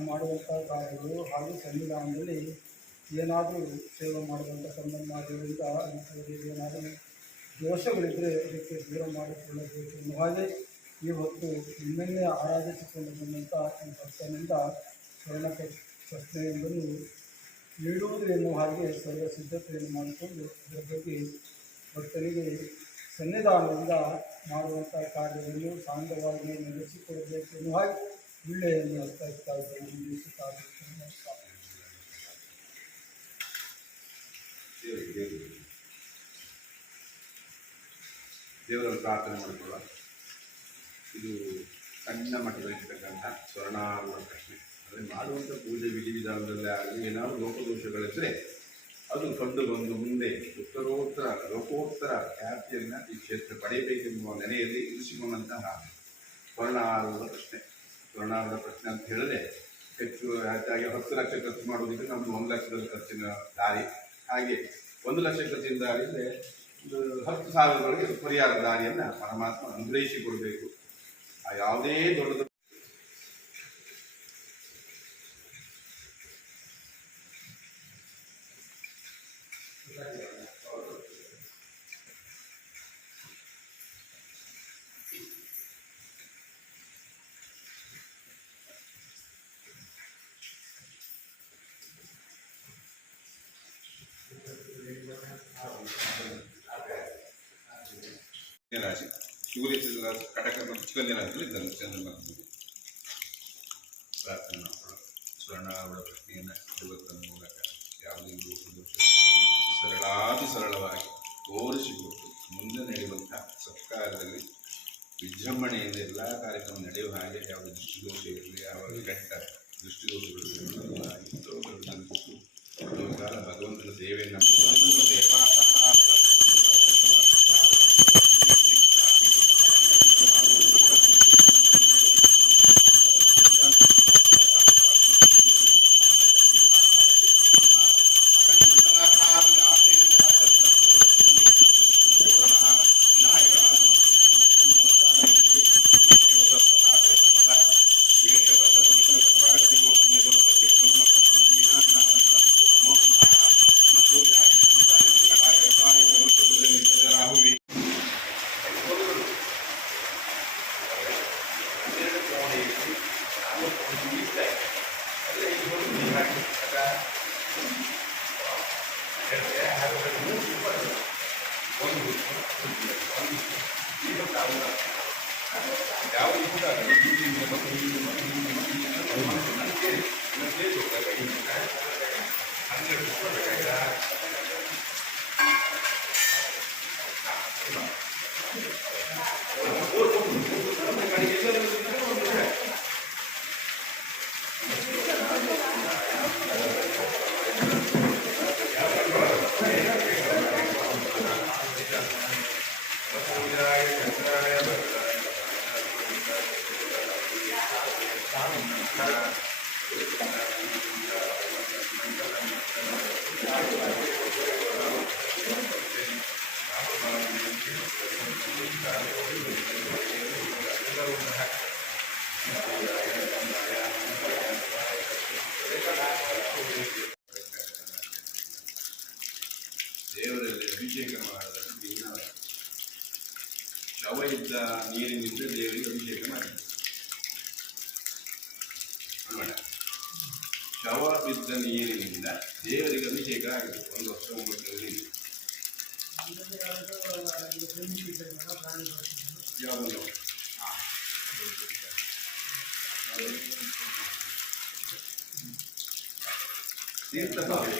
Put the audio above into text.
ಮಾಡುವಂಥ ಕಾರ್ಯಗಳು ಹಾಗೂ ಸಂವಿಧಾನದಲ್ಲಿ ಏನಾದರೂ ಸೇವೆ ಮಾಡುವಂಥ ಸಂಬಂಧ ಅಂಥವರಿಗೆ ಏನಾದರೂ ದೋಷಗಳಿದ್ದರೆ ಅದಕ್ಕೆ ದೂರ ಮಾಡಿಕೊಳ್ಳಬೇಕು ಎನ್ನುವ ಹಾಗೆ ಈ ಹೊತ್ತು ನಿನ್ನೆನ್ನೇ ಆರಾಧಿಸಿಕೊಂಡು ಬಂದಂಥ ಈ ಭಕ್ತನಿಂದ ಸ್ವರ್ಣ ಪ್ರಶ್ನೆಯೊಂದನ್ನು ನೀಡುವುದು ಎನ್ನುವ ಹಾಗೆ ಸರ್ವ ಸಿದ್ಧತೆಯನ್ನು ಮಾಡಿಕೊಂಡು ಅದರ ಬಗ್ಗೆ ಭಕ್ತರಿಗೆ ಸನ್ನಿಧಾನದಿಂದ ಮಾಡುವಂಥ ಕಾರ್ಯವನ್ನು ಸಾಂಗವಾಗಿ ನಡೆಸಿಕೊಳ್ಳಬೇಕು ಎನ್ನುವ ಹಾಗೆ ಒಳ್ಳೆಯನ್ನು ಅರ್ಥೈಸ್ತಾ ಇದ್ದೇನೆ ನಿಲ್ಲಿಸುತ್ತಾ ದೇವರ ಪ್ರಾರ್ಥನೆ ಮಾಡಿಕೊಳ್ಳ ಇದು ಸಣ್ಣ ಮಟ್ಟದಲ್ಲಿರ್ತಕ್ಕಂಥ ಸ್ವರ್ಣಾರ್ಹ ಪ್ರಶ್ನೆ. ಅಂದರೆ ಮಾಡುವಂಥ ಪೂಜೆ ವಿಧಿವಿಧಾನದಲ್ಲಿ ಆಗಲಿ, ಏನಾದರೂ ಲೋಪದೋಷಗಳಿದ್ದರೆ ಅದು ಕಂಡು ಬಂದು ಮುಂದೆ ಉತ್ತರೋತ್ತರ, ಲೋಕೋತ್ತರ ಖ್ಯಾತಿಯನ್ನು ಈ ಕ್ಷೇತ್ರ ಪಡೆಯಬೇಕೆಂಬ ನೆನೆಯಲ್ಲಿ ಇರಿಸಿಕೊಂಡಂತಹ ಸ್ವರ್ಣಾರ್ಧ ಪ್ರಶ್ನೆ. ಸ್ವರ್ಣಾರ್ಧ ಪ್ರಶ್ನೆ ಅಂತ ಹೇಳಿದ್ರೆ ಹೆಚ್ಚು ಹೆಚ್ಚಾಗಿ ಹತ್ತು ಲಕ್ಷ ಖರ್ಚು ಮಾಡೋದಿದ್ರೆ ನಮ್ಮದು ಒಂದು ಲಕ್ಷದಲ್ಲಿ ಖರ್ಚಿನ ದಾರಿ. ಹಾಗೆ ಒಂದು ಲಕ್ಷ ಖರ್ಚಿನ ದಾರಿ ಅಂದರೆ ಒಂದು ಹತ್ತು ಸಾವಿರದೊಳಗೆ ಪರಿಹಾರ ದಾರಿಯನ್ನು ಪರಮಾತ್ಮ ಅನುಗ್ರಹಿಸಿಕೊಡಬೇಕು. ಆ ಯಾವುದೇ ದೊಡ್ಡ ದೊಡ್ಡ ರಾಶಿ ಸೂರ್ಯ ಕಟಕ ಮತ್ತು ಚಿಕನ್ಯ ರಾಶಿಯಲ್ಲಿ ಇದ್ದಾನೆ ಚಂದ್ರನ ಪ್ರಾರ್ಥನೆ ಸ್ವರ್ಣ ಅವಳ ಪ್ರಶ್ನೆಯನ್ನು ಇಡುವುದರ ಮೂಲಕ ಯಾವುದೇ ಲೋಪದೋಷ ಸರಳಾತಿ ಸರಳವಾಗಿ ತೋರಿಸಿಕೊಟ್ಟು ಮುಂದೆ ನಡೆಯುವಂಥ ಸತ್ಕಾರದಲ್ಲಿ ವಿಜೃಂಭಣೆಯಿಂದ ಎಲ್ಲ ಕಾರ್ಯಕ್ರಮ ನಡೆಯುವ ಹಾಗೆ ಯಾವುದೇ ದೃಷ್ಟಿದೋಷ ಇರಲಿ ಯಾವ ಕೆಟ್ಟ ದೃಷ್ಟಿದೋಷಗಳು ಇರಲಿ, ಎಷ್ಟೋ ಕಾಲ ಭಗವಂತನ ಸೇವೆಯನ್ನು ಫೋನ್ ಇಟ್ಟು ನಾನು ಫೋನ್ ಇಡ್ತಾ ಇದ್ದೆ ಎಲ್ಲ ಇಟ್ಕೊಂಡು ನೀವು ಹಾಕಿ ಅದ ಒಂದು ಕೂಡ ಮಕ್ಕಳು ಮಕ್ಕಳು ಮಕ್ಕಳು ದೇವರಲ್ಲಿ ಅಭಿಷೇಕ ಮಾಡೋದನ್ನು ಭಿನ್ನವಾದ ಶವ ಇದ್ದ ನೀರಿನಿಂದ ದೇವರಿಗೆ ಅಭಿಷೇಕ ಮಾಡಿದ್ರು ಲಕ್ಷ್ಮಣ ಶವ ಬಿದ್ದ ನೀರಿನಿಂದ ದೇವರಿಗೆ ಅಭಿಷೇಕ ಆಗಿದೆ ಒಂದು ವರ್ಷ ಒಂಬತ್ತು ನೀರು ಯಾವುದು ತೀರ್ಥ ಭಾವೆ